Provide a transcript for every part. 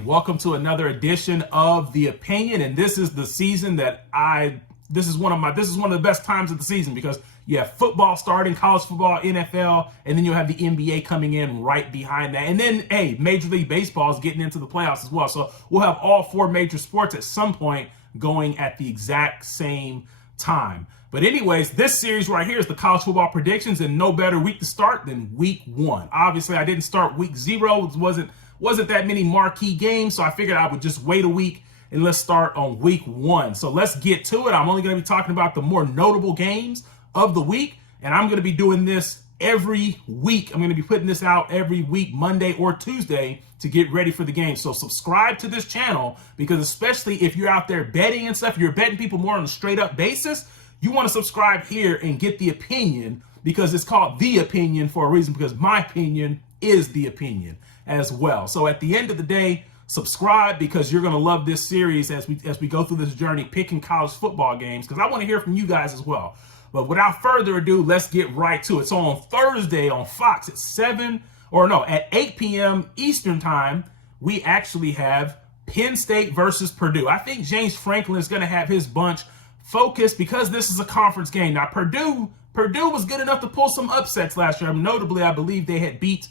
Welcome to another edition of The Opinion, and this is the season that this is one of the best times of the season because you have football starting, college football, NFL, and then you'll have the NBA coming in right behind that. And then, hey, Major League Baseball is getting into the playoffs as well. So we'll have all four major sports at some point going at the exact same time. But anyways, this series right here is the college football predictions, and no better week to start than week one. Obviously, I didn't start week 0. It wasn't that many marquee games, so I figured I would just wait a week and let's start on week 1. So let's get to it. I'm only going to be talking about the more notable games of the week, and I'm going to be doing this every week. I'm going to be putting this out every week, Monday or Tuesday, to get ready for the game. So subscribe to this channel because especially if you're out there betting and stuff, you're betting people more on a straight up basis, you want to subscribe here and get the opinion because it's called The Opinion for a reason, because my opinion is the opinion as well. So at the end of the day, subscribe because you're going to love this series as we go through this journey picking college football games, because I want to hear from you guys as well. But without further ado, let's get right to it. So on Thursday on Fox at 8 p.m. Eastern time, we actually have Penn State versus Purdue. I think James Franklin is going to have his bunch focused because this is a conference game. Now, Purdue was good enough to pull some upsets last year. Notably, I believe they had beat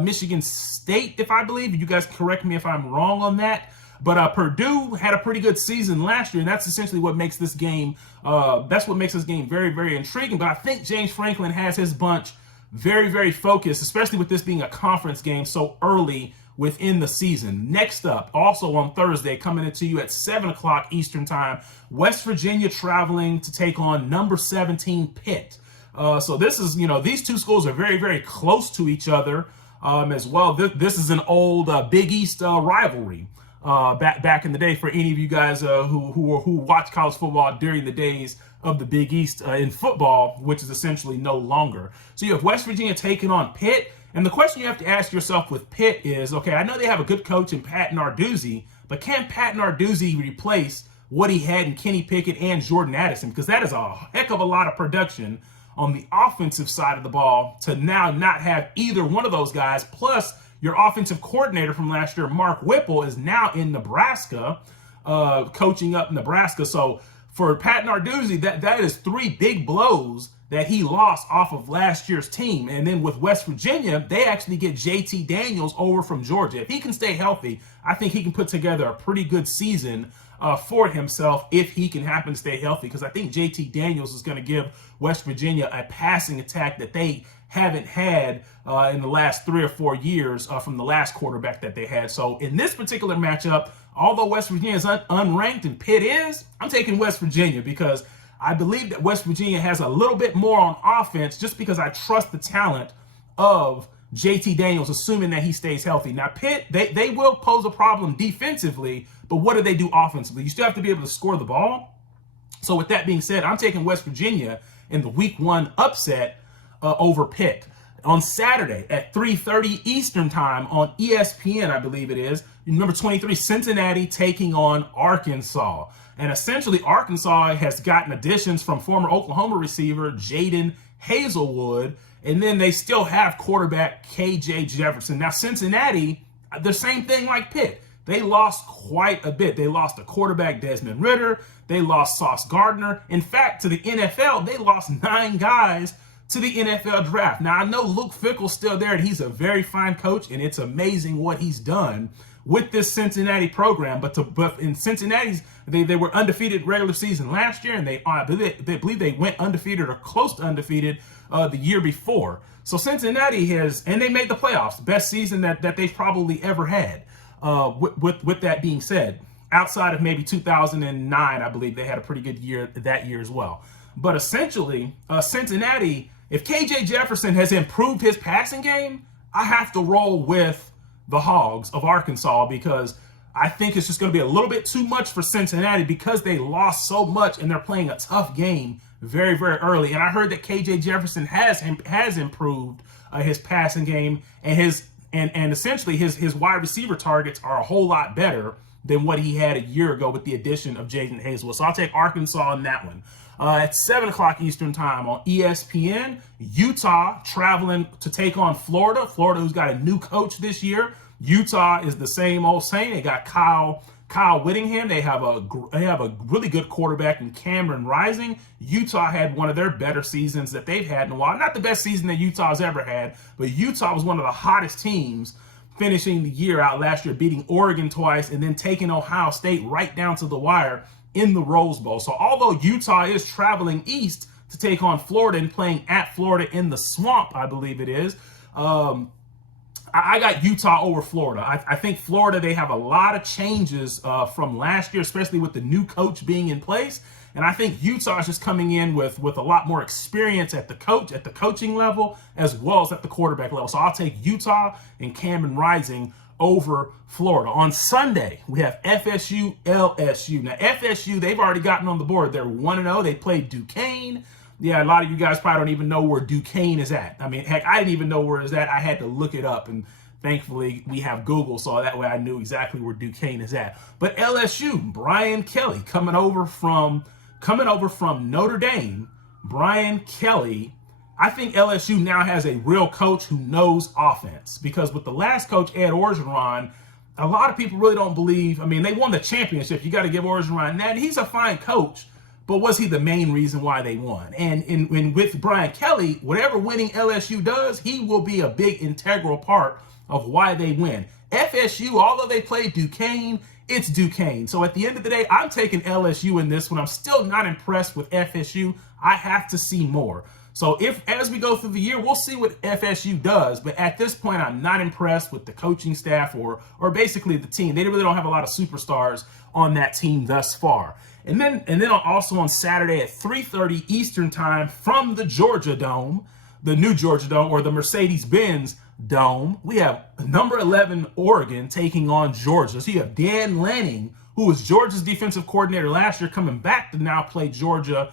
Michigan State, if I believe. You guys correct me if I'm wrong on that. But Purdue had a pretty good season last year, and that's essentially what makes this game. Very, very intriguing. But I think James Franklin has his bunch very, very focused, especially with this being a conference game so early within the season. Next up, also on Thursday, coming into you at 7 o'clock Eastern time, West Virginia traveling to take on number 17 Pitt. So this is, these two schools are very, very close to each other as well. This is an old Big East rivalry back in the day for any of you guys who watch college football during the days of the Big East in football, which is essentially no longer. So you have West Virginia taking on Pitt. And the question you have to ask yourself with Pitt is, okay, I know they have a good coach in Pat Narduzzi, but can Pat Narduzzi replace what he had in Kenny Pickett and Jordan Addison? Because that is a heck of a lot of production on the offensive side of the ball to now not have either one of those guys. Plus, your offensive coordinator from last year, Mark Whipple, is now in Nebraska, coaching up Nebraska. So for Pat Narduzzi, that is 3 big blows that he lost off of last year's team. And then with West Virginia, they actually get JT Daniels over from Georgia. If he can stay healthy, I think he can put together a pretty good season for himself if he can happen to stay healthy, because I think JT Daniels is going to give West Virginia a passing attack that they haven't had in the last 3 or 4 years from the last quarterback that they had. So in this particular matchup, although West Virginia is unranked and Pitt is, I'm taking West Virginia because I believe that West Virginia has a little bit more on offense just because I trust the talent of JT Daniels, assuming that he stays healthy. Now, Pitt, they will pose a problem defensively, but what do they do offensively? You still have to be able to score the ball. So with that being said, I'm taking West Virginia in the week 1 upset over Pitt. On Saturday at 3:30 Eastern time on ESPN, I believe it is, number 23, Cincinnati taking on Arkansas. And essentially, Arkansas has gotten additions from former Oklahoma receiver Jaden Hazelwood, and then they still have quarterback KJ Jefferson. Now, Cincinnati, the same thing like Pitt. They lost quite a bit. They lost a quarterback, Desmond Ritter. They lost Sauce Gardner. In fact, to the NFL, they lost 9 guys to the NFL draft. Now, I know Luke Fickell's still there, and he's a very fine coach, and it's amazing what he's done with this Cincinnati program. But in Cincinnati's, they were undefeated regular season last year, and they believe they went undefeated or close to undefeated the year before. So Cincinnati and they made the playoffs, best season that they've probably ever had. With that being said, outside of maybe 2009, I believe they had a pretty good year that year as well. But essentially, Cincinnati, if KJ Jefferson has improved his passing game, I have to roll with the Hogs of Arkansas because I think it's just going to be a little bit too much for Cincinnati because they lost so much and they're playing a tough game very, very early. And I heard that KJ Jefferson has improved his passing game, and essentially his wide receiver targets are a whole lot better than what he had a year ago with the addition of Jaden Hazelwood. So I'll take Arkansas in that one. At 7 o'clock Eastern time on ESPN, Utah traveling to take on Florida. Florida, who's got a new coach this year. Utah is the same old same. They got Kyle Whittingham. They have a really good quarterback in Cameron Rising. Utah had one of their better seasons that they've had in a while. Not the best season that Utah's ever had, but Utah was one of the hottest teams finishing the year out last year, beating Oregon twice and then taking Ohio State right down to the wire in the Rose Bowl. So although Utah is traveling east to take on Florida and playing at Florida in the Swamp, I believe it is, I got Utah over Florida. I think Florida, they have a lot of changes from last year, especially with the new coach being in place. And I think Utah is just coming in with a lot more experience at the coaching level, as well as at the quarterback level. So I'll take Utah and Cameron Rising over Florida. On Sunday, we have FSU, LSU. Now, FSU, they've already gotten on the board. They're 1-0. They played Duquesne. Yeah, a lot of you guys probably don't even know where Duquesne is at. I mean, heck, I didn't even know where it's at. I had to look it up, and thankfully we have Google, so that way I knew exactly where Duquesne is at. But LSU, Brian Kelly coming over from Notre Dame. Brian Kelly, I think LSU now has a real coach who knows offense, because with the last coach, Ed Orgeron, a lot of people really don't believe. I mean, they won the championship. You got to give Orgeron that. And he's a fine coach. But was he the main reason why they won? And with Brian Kelly, whatever winning LSU does, he will be a big integral part of why they win. FSU, although they played Duquesne, it's Duquesne. So at the end of the day, I'm taking LSU in this one. I'm still not impressed with FSU. I have to see more. So as we go through the year, we'll see what FSU does. But at this point, I'm not impressed with the coaching staff or basically the team. They really don't have a lot of superstars on that team thus far. And then also on Saturday at 3:30 Eastern time from the Georgia Dome, the new Georgia Dome, or the Mercedes-Benz Dome, we have number 11 Oregon taking on Georgia. So you have Dan Lanning, who was Georgia's defensive coordinator last year, coming back to now play Georgia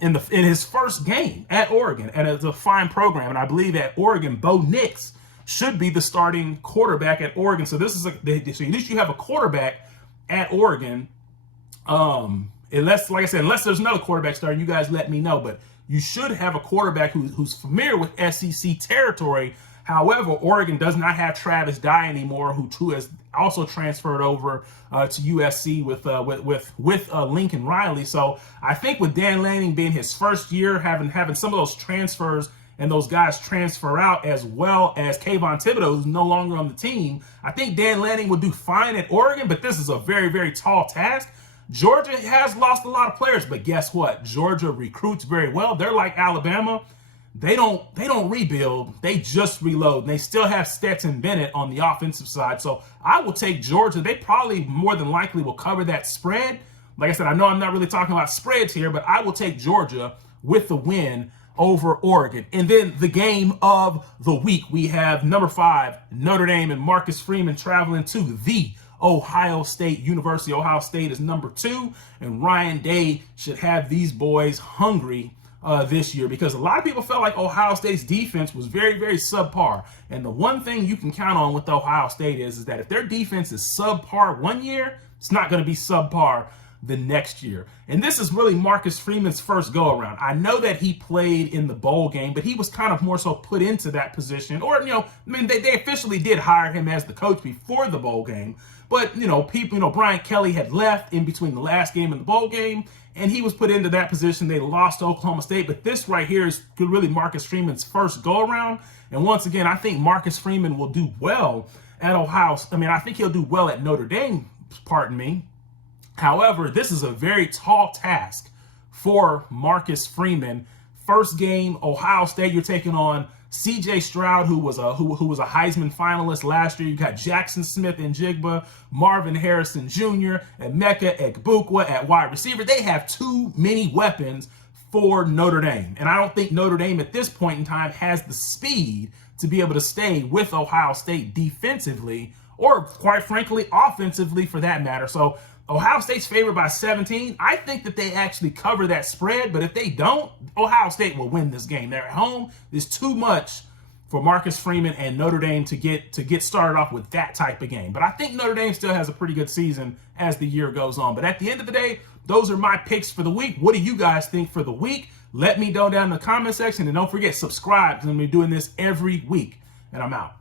in his first game at Oregon. And it's a fine program. And I believe at Oregon, Bo Nix should be the starting quarterback at Oregon. So so at least you have a quarterback at Oregon. Unless there's another quarterback starting, you guys let me know. But you should have a quarterback who's familiar with SEC territory. However, Oregon does not have Travis Dye anymore, who has also transferred over to USC with Lincoln Riley. So I think with Dan Lanning being his first year, having some of those transfers and those guys transfer out, as well as Kayvon Thibodeau, who's no longer on the team, I think Dan Lanning will do fine at Oregon. But this is a very, very tall task. Georgia has lost a lot of players, but guess what? Georgia recruits very well. They're like Alabama. They don't rebuild. They just reload. And they still have Stetson Bennett on the offensive side. So I will take Georgia. They probably more than likely will cover that spread. Like I said, I know I'm not really talking about spreads here, but I will take Georgia with the win over Oregon. And then the game of the week, we have number 5, Notre Dame and Marcus Freeman traveling to the Ohio State University. Ohio State is number 2, and Ryan Day should have these boys hungry this year, because a lot of people felt like Ohio State's defense was very, very subpar. And the one thing you can count on with Ohio State is that if their defense is subpar one year, it's not going to be subpar the next year. And this is really Marcus Freeman's first go-around. I know that he played in the bowl game, but he was kind of more so put into that position. Or, they officially did hire him as the coach before the bowl game. But, Brian Kelly had left in between the last game and the bowl game, and he was put into that position. They lost to Oklahoma State. But this right here is really Marcus Freeman's first go-around. And once again, I think Marcus Freeman will do well at Ohio. I think he'll do well at Notre Dame, pardon me. However, this is a very tall task for Marcus Freeman. First game, Ohio State, you're taking on C.J. Stroud, who was a Heisman finalist last year. You got Jackson Smith and Jigba, Marvin Harrison Jr., and Emeka Egbukwa at wide receiver. They have too many weapons for Notre Dame. And I don't think Notre Dame at this point in time has the speed to be able to stay with Ohio State defensively, or quite frankly, offensively for that matter. So Ohio State's favored by 17. I think that they actually cover that spread, but if they don't, Ohio State will win this game. They're at home. There's too much for Marcus Freeman and Notre Dame to get started off with that type of game. But I think Notre Dame still has a pretty good season as the year goes on. But at the end of the day, those are my picks for the week. What do you guys think for the week? Let me know down in the comment section. And don't forget, subscribe, because I'm going to be doing this every week. And I'm out.